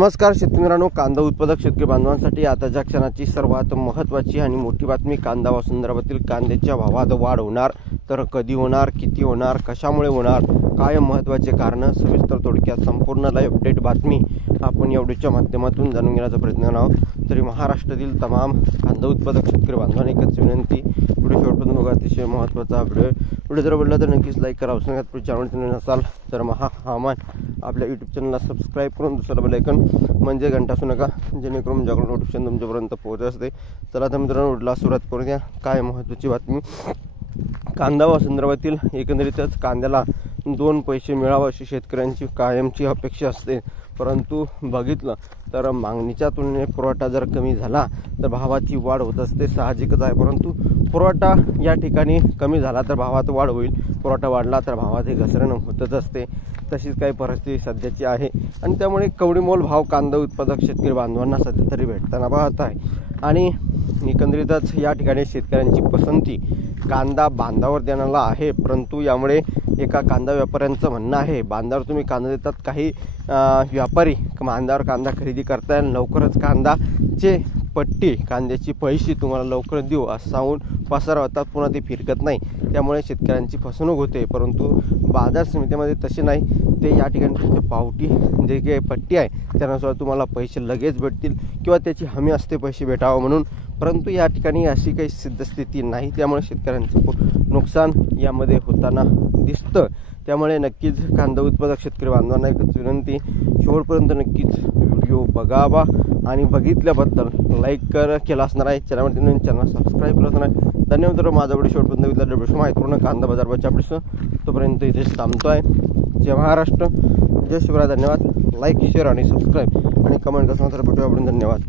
नमस्कार शेतकरी मित्रांनो, कांदा उत्पादक शेतकरी बांधवांसाठी आताच्या क्षणाची सर्वात महत्त्वाची आणि मोठी बातमी. कांदा व संदर्भातील कांद्याच्या भावात वाढ होणार, तर कधी होणार, किती होणार, कशामुळे होणार, काय महत्त्वाचे कारण, सविस्तर थोडक्यात संपूर्ण लाईव्ह अपडेट बातमी आपण या व्हिडिओच्या माध्यमातून जाणून घेण्याचा प्रयत्न करणार आहोत. तरी महाराष्ट्रातील तमाम कांदा उत्पादक शेतकरी बांधवांना एकच विनंती, व्हिडिओ शेवटपर्यंत बघा. अतिशय महत्त्वाचा व्हिडिओ जर आवडला तर नक्कीच लाईक करा. असं चॅनल नसाल तर हवामान आपल्या यूट्यूब चॅनलला सबस्क्राईब करून दुसरं बेल आयकॉन म्हणजे घंटा असू नका, जेणेकरून माझ्याकडून नोटिफिकेशन तुमच्यापर्यंत पोहोचत असते. चला तर मित्रांनो, व्हिडिओला सुरुवात करूया. काय महत्त्वाची बातमी. कांदा व संदर्भातील एकंदरीतच कांद्याला 2 पैसे मिळावे अशी शेतकऱ्यांची कायमची अपेक्षा असते, परंतु बघितलं तर मागणीच्या तुलनेत पुरवठा जर कमी झाला तर भावात ही वाढ होत असते, साहजिकच आहे. परंतु पुरवठा या ठिकाणी कमी झाला तर भावात वाढ होईल, पुरवठा वाढला तर भावात हे घसरण होतच असते. तशीच काही परिस्थिती सध्याची आहे आणि त्यामुळे कवडीमोल भाव कांदा उत्पादक शेतकरी बांधवांना सध्या तरी भेटताना पाहत आहे. आणि एकंदरीतच या ठिकाणी शेतकऱ्यांची पसंती कांदा बांधावर देण्याला आहे, परंतु यामुळे एका कांदा व्यापाऱ्यांचं म्हणणं आहे, बांधावर तुम्ही कांदा देतात, काही व्यापारी बांधावर कांदा खरेदी करताय, लवकरच कांदाचे पट्टी कांद्याची पैसे तुम्हाला लवकर देऊ असं सांगून पसरवतात, पुन्हा ते फिरकत नाही. त्यामुळे शेतकऱ्यांची फसवणूक होते. परंतु बाजार समितीमध्ये तसे नाही, ते या ठिकाणी तुमची पावती जे काही पट्टी आहे त्यानुसार तुम्हाला पैसे लगेच भेटतील किंवा त्याची हमी असते पैसे भेटावं म्हणून. परंतु या ठिकाणी अशी काही सिद्धस्थिती नाही, त्यामुळे शेतकऱ्यांचं नुकसान यामध्ये होताना दिसतं. त्यामुळे नक्कीच कांदा उत्पादक शेतकरी बांधवांना एकच विनंती, शेवटपर्यंत नक्कीच व्हिडिओ बघावा आणि बघितल्याबद्दल लाईक केला असणार आहे. चॅनलमध्ये चॅनल सबस्क्राईब केलं असणार आहे. धन्यवाद. माझा व्हिडिओ शेवटपर्यंत बघितला व्हिडिओ माहितीपूर्ण कांदा बाजार अपडेट्स तोपर्यंत इथेच थांबतो आहे. जय महाराष्ट्र, जय शिवराय. धन्यवाद. लाईक, शेअर आणि सबस्क्राईब आणि कमेंट करण्यासाठी धन्यवाद.